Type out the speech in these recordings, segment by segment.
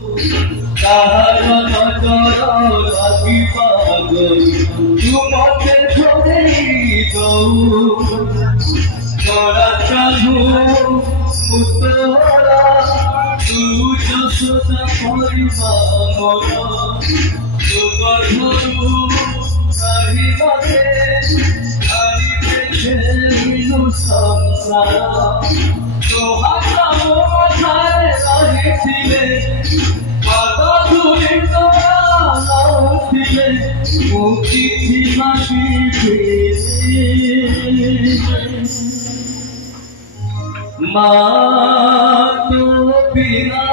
তাহার নজর লাগিবা গই তোমাকে ধরেই দৌ তোরা প্রভু উত্তরা তুজ সদা পরিবা মর তোর ধরু কাহিবাতে হারিবে খেলিনু সংসার তোহার মাথায় লাগিছিলে পাতা ধুলি তোরা লাউছিলে মুক্তি মাগিবে মা তো বিনা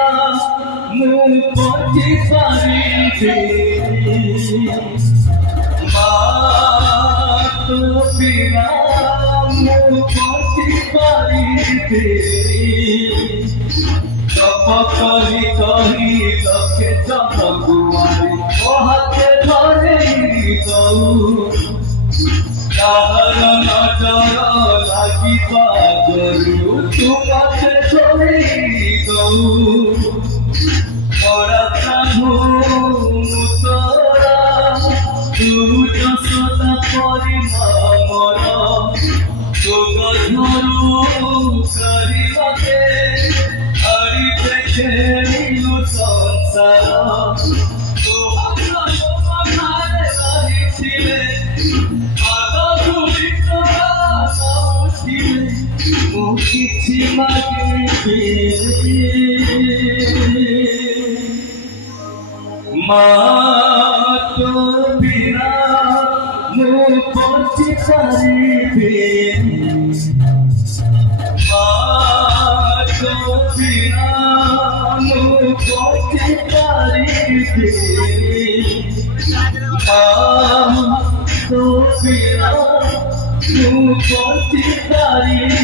মুক্তি পারিবে মা তো বিনা মুক্তি পারিবে কলি কহি লকে জনগুয়ারি ও হাতে ধরে গৌ তাহার নজর লাগিবা গরু তোমাকে ধরে গৌ মোরা প্রভু তোরা তুজ সদা পরিমা মর তোগ ধরু করিবাতে হারিবে খেলিনু সংসার তোহার মাথায় লাগিছিলে পাতা ধুলি তোরা লাউছিলে মুক্তি মাগিবে মা তো বিনা মুক্তি পারিবে মা তো বিনা মুক্তি পারিবে মা তো বিনা মুক্তি পারিবে